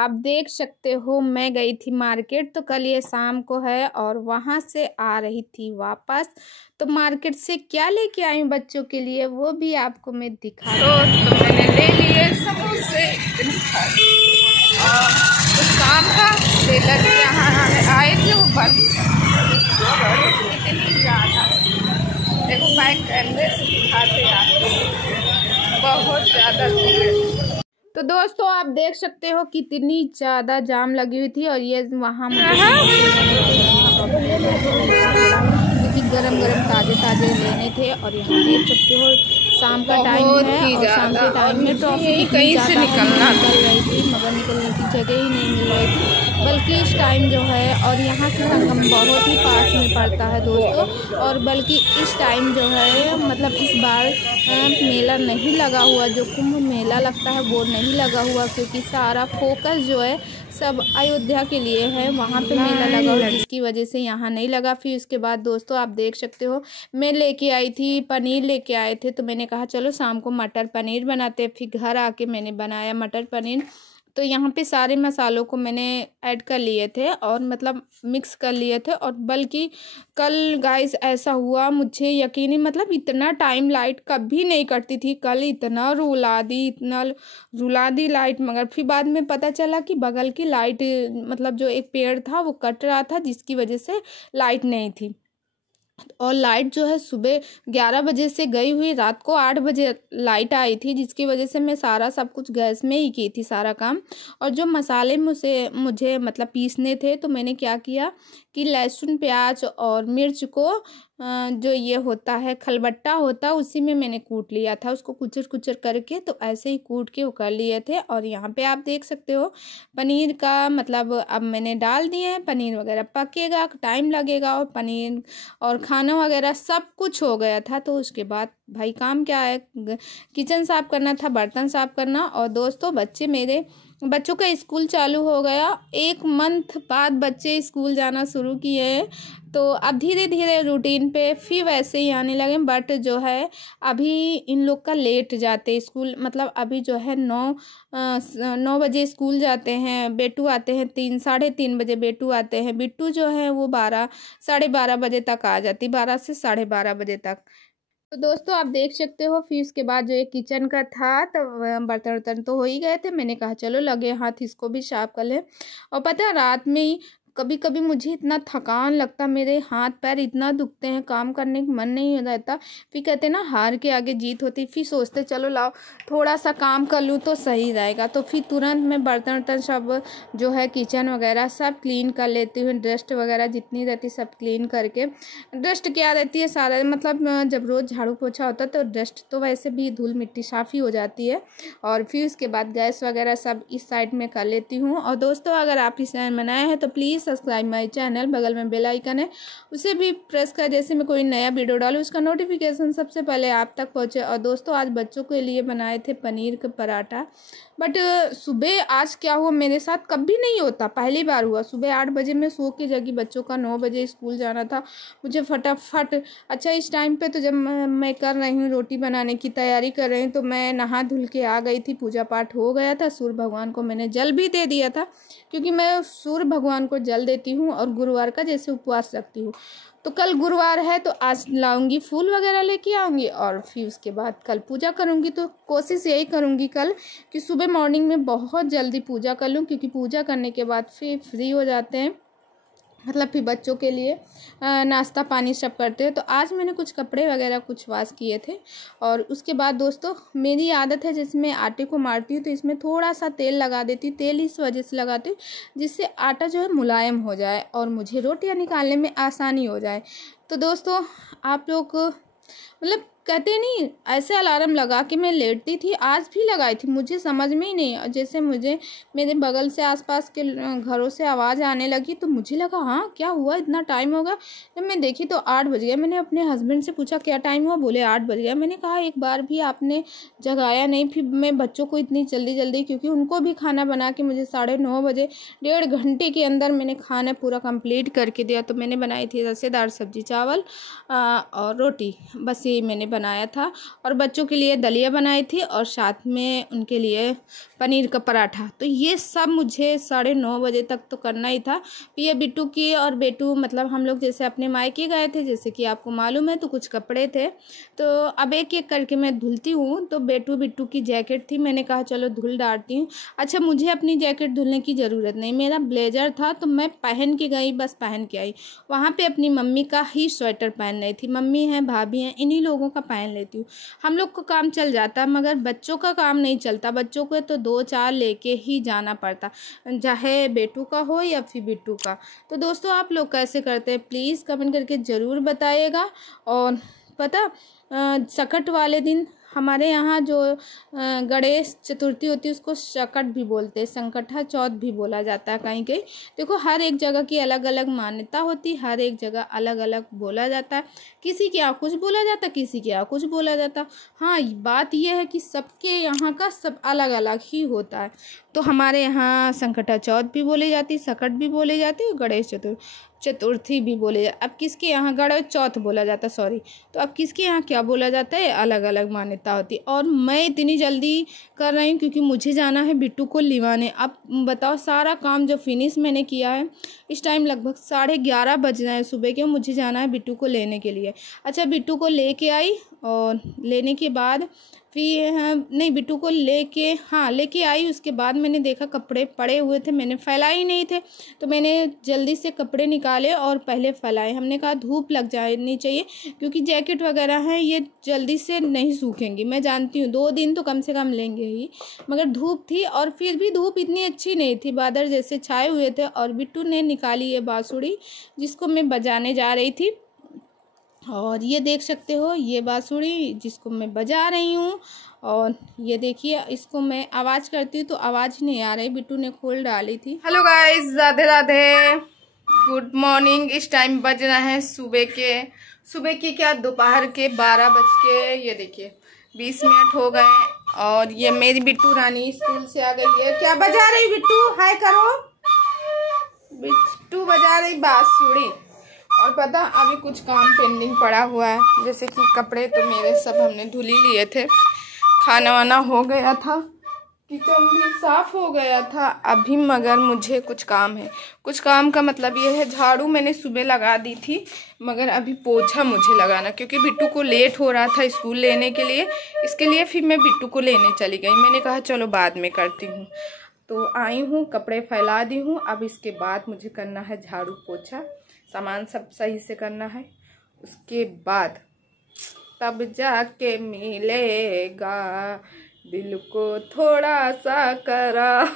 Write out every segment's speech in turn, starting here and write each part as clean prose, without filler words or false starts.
आप देख सकते हो मैं गई थी मार्केट। तो कल ये शाम को है और वहाँ से आ रही थी वापस। तो मार्केट से क्या लेके आई बच्चों के लिए वो भी आपको मैं दिखा तो मैंने ले लिए समोसे और कुछ काम था टेलर के यहाँ आए थे वो बंद इतनी ज़्यादा। देखो बैक कैमरे से दिखाते आपको बहुत ज़्यादा। तो दोस्तों आप देख सकते हो कितनी ज़्यादा जाम लगी हुई थी और ये वहाँ क्योंकि गरम गरम ताज़े ताज़े लेने थे। और यहाँ देख सकते हो शाम का टाइम है और शाम के टाइम में ट्रैफिक कहीं से निकल रही थी मगर निकलने की जगह ही नहीं मिल रही थी। बल्कि इस टाइम जो है और यहाँ से संगम बहुत ही पास में पड़ता है दोस्तों। और बल्कि इस टाइम जो है मतलब इस बार मेला नहीं लगा हुआ, जो कुंभ मेला लगता है वो नहीं लगा हुआ क्योंकि सारा फोकस जो है सब अयोध्या के लिए है, वहाँ पे मेला लगा हुआ जिसकी वजह से यहाँ नहीं लगा। फिर उसके बाद दोस्तों आप देख सकते हो मैं लेके आई थी पनीर लेके आए थे। तो मैंने कहा चलो शाम को मटर पनीर बनाते। फिर घर आके मैंने बनाया मटर पनीर। तो यहाँ पे सारे मसालों को मैंने ऐड कर लिए थे और मतलब मिक्स कर लिए थे। और बल्कि कल गाइस ऐसा हुआ मुझे यकीन ही मतलब इतना टाइम लाइट कभी नहीं कटती थी। कल इतना रुला दी लाइट। मगर फिर बाद में पता चला कि बगल की लाइट मतलब जो एक पेड़ था वो कट रहा था जिसकी वजह से लाइट नहीं थी। और लाइट जो है सुबह 11 बजे से गई हुई रात को 8 बजे लाइट आई थी जिसकी वजह से मैं सारा सब कुछ गैस में ही की थी सारा काम। और जो मसाले मुझे मतलब पीसने थे तो मैंने क्या किया कि लहसुन प्याज और मिर्च को जो ये होता है खलबट्टा होता है उसी में मैंने कूट लिया था उसको कुचर कुचर करके। तो ऐसे ही कूट के वो कर लिए थे। और यहाँ पे आप देख सकते हो पनीर का मतलब अब मैंने डाल दिए हैं। पनीर वगैरह पकेगा टाइम लगेगा और पनीर और खाना वगैरह सब कुछ हो गया था। तो उसके बाद भाई काम क्या है किचन साफ़ करना था, बर्तन साफ़ करना। और दोस्तों बच्चों का स्कूल चालू हो गया। 1 मंथ बाद बच्चे स्कूल जाना शुरू किए हैं। तो अब धीरे धीरे रूटीन पे फिर वैसे ही आने लगे। बट जो है अभी इन लोग का लेट जाते स्कूल मतलब अभी जो है 9 बजे स्कूल जाते हैं। बेटू आते हैं 3-3:30 बजे बेटू आते हैं। बिट्टू जो है वो 12-12:30 बजे तक आ जाती 12 से 12:30 बजे तक। तो दोस्तों आप देख सकते हो फिर उसके बाद जो एक किचन का था तो बर्तन वर्तन तो हो ही गए थे। मैंने कहा चलो लगे हाथ इसको भी साफ कर लें। और पता है रात में ही कभी कभी मुझे इतना थकान लगता मेरे हाथ पैर इतना दुखते हैं काम करने का मन नहीं हो रहता। फिर कहते ना हार के आगे जीत होती। फिर सोचते चलो लाओ थोड़ा सा काम कर लूँ तो सही रहेगा। तो फिर तुरंत मैं बर्तन वर्तन सब जो है किचन वगैरह सब क्लीन कर लेती हूँ। डस्ट वगैरह जितनी रहती सब क्लीन करके। डस्ट क्या रहती है सारा मतलब जब रोज़ झाड़ू पोछा होता है तो डस्ट तो वैसे भी धूल मिट्टी साफ़ ही हो जाती है। और फिर उसके बाद गैस वगैरह सब इस साइड में कर लेती हूँ। और दोस्तों अगर आप इस चैनल बनाए हैं तो प्लीज़ सब्सक्राइब माय चैनल, बगल में बेल आइकन है उसे भी प्रेस कर जैसे मैं कोई नया वीडियो डालूँ उसका नोटिफिकेशन सबसे पहले आप तक पहुँचे। और दोस्तों आज बच्चों के लिए बनाए थे पनीर का पराठा। बट सुबह आज क्या हुआ मेरे साथ कभी नहीं होता पहली बार हुआ। सुबह 8 बजे मैं सो के जगी बच्चों का 9 बजे स्कूल जाना था मुझे फटाफट। अच्छा इस टाइम पे तो जब मैं कर रही हूँ रोटी बनाने की तैयारी कर रही हूँ तो मैं नहा धुल के आ गई थी। पूजा पाठ हो गया था। सूर्य भगवान को मैंने जल भी दे दिया था क्योंकि मैं सूर्य भगवान को जल देती हूँ और गुरुवार का जैसे उपवास रखती हूँ। तो कल गुरुवार है तो आज लाऊंगी फूल वगैरह लेके आऊँगी और फिर उसके बाद कल पूजा करूँगी। तो कोशिश यही करूँगी कल कि सुबह मॉर्निंग में बहुत जल्दी पूजा कर लूँ क्योंकि पूजा करने के बाद फिर फ्री हो जाते हैं मतलब फिर बच्चों के लिए नाश्ता पानी सब करते हैं। तो आज मैंने कुछ कपड़े वगैरह कुछ वॉश किए थे। और उसके बाद दोस्तों मेरी आदत है जैसे मैं आटे को मारती हूँ तो इसमें थोड़ा सा तेल लगा देती हूँ। तेल इस वजह से लगाती हूँ जिससे आटा जो है मुलायम हो जाए और मुझे रोटियाँ निकालने में आसानी हो जाए। तो दोस्तों आप लोग मतलब कहते नहीं ऐसे अलार्म लगा के मैं लेटती थी आज भी लगाई थी मुझे समझ में ही नहीं। जैसे मुझे मेरे बगल से आसपास के घरों से आवाज़ आने लगी तो मुझे लगा हाँ क्या हुआ इतना टाइम होगा। जब मैं देखी तो 8 बज गया। मैंने अपने हस्बैंड से पूछा क्या टाइम हुआ, बोले 8 बज गया। मैंने कहा एक बार भी आपने जगाया नहीं। फिर मैं बच्चों को इतनी जल्दी क्योंकि उनको भी खाना बना के मुझे 9:30 बजे 1.5 घंटे के अंदर मैंने खाना पूरा कंप्लीट करके दिया। तो मैंने बनाई थी रसेदार सब्जी चावल और रोटी बस ये मैंने बनाया था और बच्चों के लिए दलिया बनाई थी और साथ में उनके लिए पनीर का पराठा। तो ये सब मुझे 9:30 बजे तक तो करना ही था। ये बिट्टू की और बेटू मतलब हम लोग जैसे अपने मायके गए थे, जैसे कि आपको मालूम है, तो कुछ कपड़े थे तो अब एक एक करके मैं धुलती हूँ। तो बिट्टू की जैकेट थी, मैंने कहा चलो धुल डालती हूँ। अच्छा, मुझे अपनी जैकेट धुलने की ज़रूरत नहीं, मेरा ब्लेज़र था तो मैं पहन के गई, बस पहन के आई। वहाँ पे अपनी मम्मी का ही स्वेटर पहन रही थी, मम्मी हैं, भाभी हैं, इन्हीं लोगों का पहन लेती हूँ। हम लोग को काम चल जाता, मगर बच्चों का काम नहीं चलता। बच्चों को तो 2-4 लेके ही जाना पड़ता, चाहे बेटू का हो या फिर बिट्टू का। तो दोस्तों आप लोग कैसे करते हैं प्लीज़ कमेंट करके ज़रूर बताइएगा। और पता सकट वाले दिन हमारे यहाँ जो गणेश चतुर्थी होती है उसको सकट भी बोलते हैं, संकटा चौथ भी बोला जाता है कहीं कहीं। देखो हर एक जगह की अलग अलग मान्यता होती, हर एक जगह अलग अलग बोला जाता है। किसी के यहाँ कुछ बोला जाता, किसी के यहाँ कुछ बोला जाता। हाँ, बात यह है कि सबके यहाँ का सब अलग अलग ही होता है। तो हमारे यहाँ संकटा चौथ भी बोली जाती, सकट भी बोले जाती है, गणेश चतुर्थी भी बोले जाते। अब किसके यहाँ गणेश चौथ बोला जाता, सॉरी, तो अब किसके यहाँ क्या बोला जाता है, अलग अलग मान्यता होती। और मैं इतनी जल्दी कर रही हूँ क्योंकि मुझे जाना है बिट्टू को लिवाने। अब बताओ सारा काम जो फिनिश मैंने किया है, इस टाइम लगभग 11:30 बज रहे हैं सुबह के, मुझे जाना है बिट्टू को लेने के लिए। अच्छा, बिट्टू को लेके आई और लेने के बाद फिर नहीं, बिट्टू को लेके आई। उसके बाद मैंने देखा कपड़े पड़े हुए थे, मैंने फैलाए ही नहीं थे, तो मैंने जल्दी से कपड़े निकाले और पहले फैलाए। हमने कहा धूप लग जानी चाहिए क्योंकि जैकेट वगैरह हैं ये जल्दी से नहीं सूखेंगी, मैं जानती हूँ 2 दिन तो कम से कम लेंगे ही, मगर धूप थी और फिर भी धूप इतनी अच्छी नहीं थी, बादल जैसे छाए हुए थे। और बिट्टू ने निकाली ये बांसुरी जिसको मैं बजाने जा रही थी, और ये देख सकते हो ये बांसुरी जिसको मैं बजा रही हूँ। और ये देखिए, इसको मैं आवाज़ करती हूँ तो आवाज़ नहीं आ रही, बिट्टू ने खोल डाली थी। Hello guys, Radhe Radhe, good morning. इस टाइम बज रहे हैं सुबह के क्या, दोपहर के 12 बज के ये देखिए 20 मिनट हो गए। और ये मेरी बिट्टू रानी स्कूल से आ गई है। क्या बजा रही बिट्टू, हाय करो। बिट्टू बजा रही बांसुरी। और पता अभी कुछ काम पेंडिंग पड़ा हुआ है, जैसे कि कपड़े तो मेरे सब हमने धुल ही लिए थे, खाना वाना हो गया था, किचन भी साफ हो गया था अभी, मगर मुझे कुछ काम है। कुछ काम का मतलब ये है, झाड़ू मैंने सुबह लगा दी थी मगर अभी पोछा मुझे लगाना, क्योंकि बिट्टू को लेट हो रहा था स्कूल लेने के लिए, इसके लिए फिर मैं बिट्टू को लेने चली गई। मैंने कहा चलो बाद में करती हूँ। तो आई हूँ, कपड़े फैला दी हूँ, अब इसके बाद मुझे करना है झाड़ू पोछा, सामान सब सही से करना है, उसके बाद तब जाके मिलेगा दिल को थोड़ा सा करार।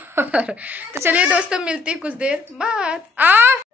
तो चलिए दोस्तों, मिलती है कुछ देर बाद।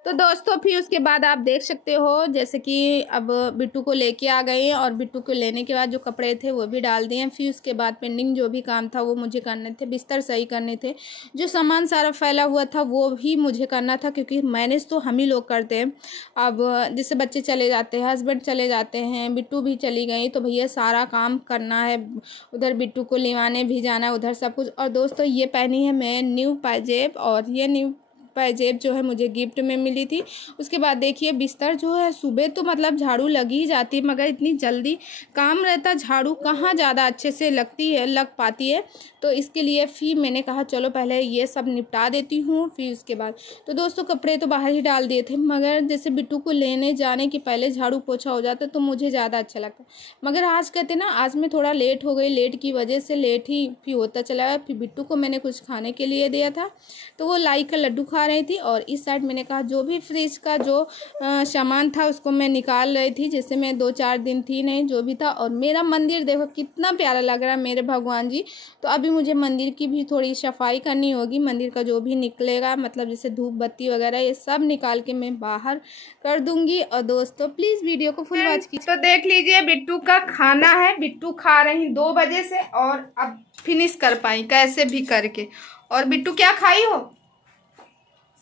तो दोस्तों फिर उसके बाद आप देख सकते हो जैसे कि अब बिट्टू को लेके आ गए हैं, और बिट्टू को लेने के बाद जो कपड़े थे वो भी डाल दिए। फिर उसके बाद पेंडिंग जो भी काम था वो मुझे करने थे, बिस्तर सही करने थे, जो सामान सारा फैला हुआ था वो भी मुझे करना था, क्योंकि मैनेज तो हम ही लोग करते हैं। अब जैसे बच्चे चले जाते हैं, हस्बैंड चले जाते हैं, बिट्टू भी चली गई, तो भैया सारा काम करना है, उधर बिट्टू को लिवाने भी जाना है, उधर सब कुछ। और दोस्तों ये पहनी है मैं न्यू पाजेब, और ये न्यू पाजेब जो है मुझे गिफ्ट में मिली थी। उसके बाद देखिए बिस्तर जो है, सुबह तो मतलब झाड़ू लगी ही जाती है, मगर इतनी जल्दी काम रहता, झाड़ू कहाँ ज़्यादा अच्छे से लग पाती है। तो इसके लिए फिर मैंने कहा चलो पहले ये सब निपटा देती हूँ, फिर उसके बाद। तो दोस्तों कपड़े तो बाहर ही डाल दिए थे, मगर जैसे बिट्टू को लेने जाने के पहले झाड़ू पोछा हो जाता तो मुझे ज़्यादा अच्छा लगता। मगर आज कहते ना, आज मैं थोड़ा लेट हो गई, लेट की वजह से लेट ही फिर होता चला गया। फिर बिट्टू को मैंने कुछ खाने के लिए दिया था, तो वो लाई का लड्डू खा रही थी, और इस साइड मैंने कहा जो भी फ्रिज का जो सामान था उसको मैं निकाल रही थी, जैसे मैं 2-4 दिन थी नहीं, जो भी था। और मेरा मंदिर देखो कितना प्यारा लग रहा है मेरे भगवान जी। तो अभी मुझे मंदिर की भी थोड़ी सफाई करनी होगी, मंदिर का जो भी निकलेगा, मतलब जैसे धूप बत्ती वगैरह ये सब निकाल के मैं बाहर कर दूंगी। और दोस्तों प्लीज वीडियो को फुल वॉच कीजिए। तो देख लीजिए बिट्टू का खाना है, बिट्टू खा रही 2 बजे से, और अब फिनिश कर पाई कैसे भी करके। और बिट्टू क्या खाई हो,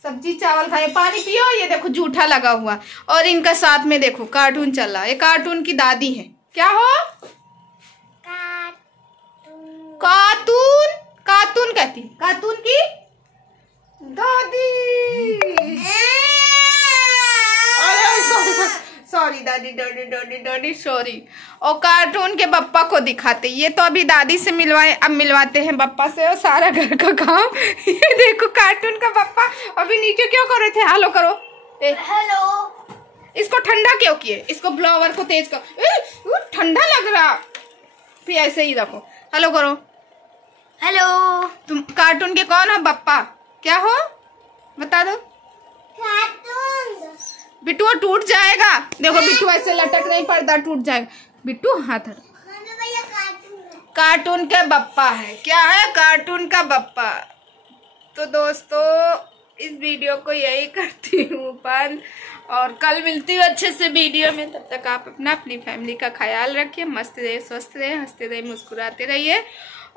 सब्जी चावल खाए, पानी पियो। ये देखो जूठा लगा हुआ, और इनका साथ में देखो कार्टून चल रहा है, ये कार्टून की दादी है। क्या हो, कार्टून कार्टून कहती, कार्टून की दादी। सॉरी दादी, दादी दादी दादी सॉरी। और कार्टून के बप्पा को दिखाते। ये तो अभी दादी से मिलवाए, अब मिलवाते हैं बप्पा से और सारा घर का काम। ये देखो कार्टून का बप्पा अभी नीचे क्यों कर रहे थे? हेलो करो। हेलो। इसको ठंडा क्यों किए? इसको ब्लोवर को तेज कर, ठंडा लग रहा। फिर ऐसे ही रखो। हेलो करो। हेलो। तुम कार्टून के कौन हो? बप्पा क्या हो बता दो। कार्टून। बिट्टू टूट जाएगा। देखो बिट्टू ऐसे लटक नहीं, पर्दा टूट जाएगा। बिट्टू हाथ हट। कार्टून के बप्पा है। क्या है? कार्टून का बप्पा। तो दोस्तों इस वीडियो को यही करती हूँ बंद, और कल मिलती हूँ अच्छे से वीडियो में। तब तक आप अपनी फैमिली का ख्याल रखिए। मस्त रहिए, स्वस्थ रहिए, हंसते रहिए, मुस्कुराते रहिए।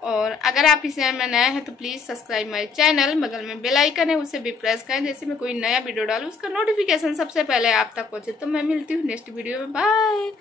और अगर आप इस चैनल में नए हैं तो प्लीज़ सब्सक्राइब माय चैनल। बगल में बेल आइकन है, उसे भी प्रेस करें, जैसे मैं कोई नया वीडियो डालूँ उसका नोटिफिकेशन सबसे पहले आप तक पहुँचे। तो मैं मिलती हूँ नेक्स्ट वीडियो में। बाय।